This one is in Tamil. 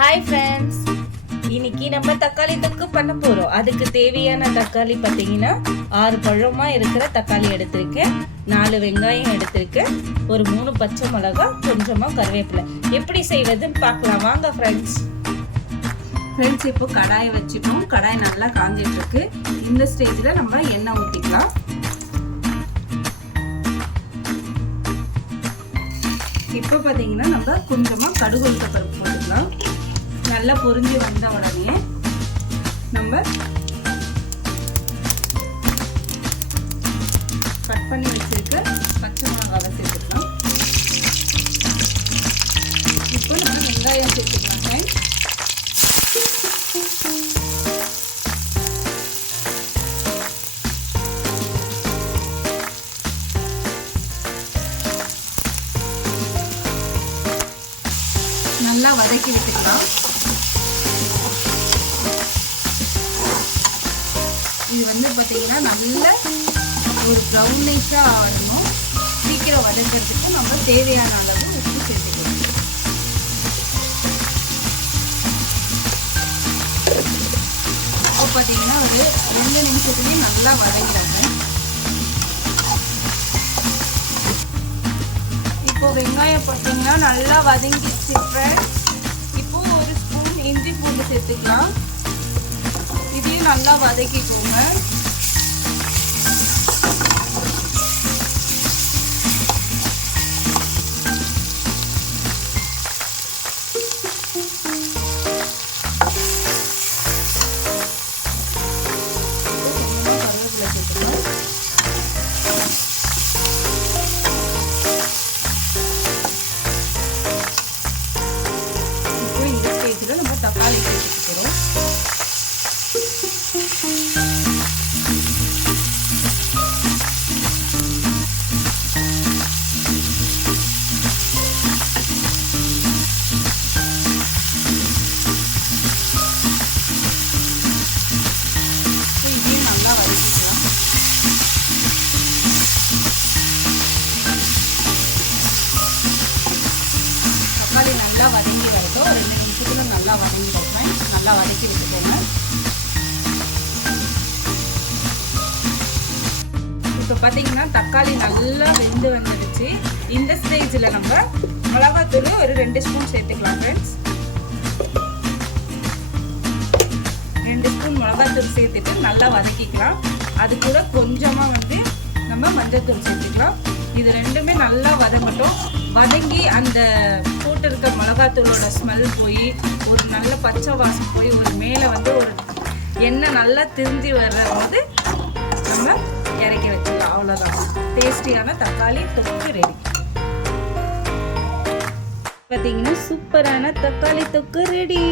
ஹாய் ஃப்ரெண்ட்ஸ், இன்னைக்கு நம்ம தக்காளி தொக்கு பண்ண போறோம். அதுக்கு தேவையான தக்காளி பார்த்தீங்கன்னா 6 பழமா இருக்கிற தக்காளி எடுத்திருக்கேன், 4 வெங்காயம் எடுத்திருக்கேன், ஒரு 3 பச்சை மிளகாய், கொஞ்சமா கருவேப்பிலை. எப்படி செய்வதுன்னு பார்க்கலாம் வாங்க ஃப்ரெண்ட்ஸ். இப்போ கடாயை வச்சுட்டோம். கடாய் நல்லா காஞ்சிட்டு இருக்கு. இந்த ஸ்டேஜ்ல நம்ம எண்ணெய் ஊற்றிக்கலாம். இப்போ பார்த்தீங்கன்னா நம்ம கொஞ்சமாக கடுகு உளுத்த பருப்பு போட்டுக்கலாம். நல்லா பொரிஞ்சு வந்த உடனே நம்ம கட் பண்ணி வச்சிருக்க பச்சை மிளகாவை சேர்த்துக்கலாம். இப்போ நம்ம வெங்காயம் சேர்த்துக்கலாம். நல்லா வதக்கி விட்டுக்கலாம். இது பார்த்தீங்கன்னா நல்ல ஒரு ப்ரௌனிஷாக வரணும். சீக்கிரம் வதங்கிறதுக்கு நம்ம தேவையான அளவு உப்பு சேர்த்துக்கலாம். இப்போ பார்த்தீங்கன்னா ஒரு 2 நிமிஷத்துலேயே நல்லா வதங்கிடுங்க. இப்போ வெங்காயம் பார்த்தீங்கன்னா நல்லா வதங்கிடுச்சு ஃப்ரெண்ட்ஸ். இப்போ ஒரு ஸ்பூன் இஞ்சி பூண்டு சேர்த்துக்கலாம். இதையும் நல்லா வதக்கிக்கோங்க. கருவேப்பிலை சேர்த்துக்கலாம். நம்ம தக்காளி சேர்த்துக்கிறோம். இதையும் நல்லா வதக்கிக்கலாம். தக்காளி நல்லா வதங்கி வரட்டும். 2 நிமிஷத்துல நல்லா வதங்கிடுவேன். நல்லா வதக்கி விட்டுக்கோங்க. இப்போ பார்த்தீங்கன்னா தக்காளி நல்லா வெந்து வந்துடுச்சு. இந்த ஸ்டேஜில் நம்ம மிளகாத்தூள் ஒரு 2 ஸ்பூன் சேர்த்துக்கலாம் ஃப்ரெண்ட்ஸ். 2 ஸ்பூன் மிளகாத்தூள் சேர்த்துட்டு நல்லா வதக்கிக்கலாம். அது கூட கொஞ்சமாக நம்ம மஞ்சள்தூள் சேர்த்துக்கலாம். இது ரெண்டுமே நல்லா வதங்கட்டும். வதங்கி அந்த போட்டிருக்க மிளகாத்தூளோட ஸ்மெல் போய் ஒரு நல்ல பச்சை வாசம் போய் ஒரு மேலே ஒரு எண்ணெய் நல்லா திரிஞ்சு வர்ற போது நம்ம இறக்கி வச்சுக்கலாம். அவ்வளோதான், டேஸ்டியான தக்காளி தொக்கு ரெடி. பார்த்தீங்கன்னா சூப்பரான தக்காளி தொக்கு ரெடி.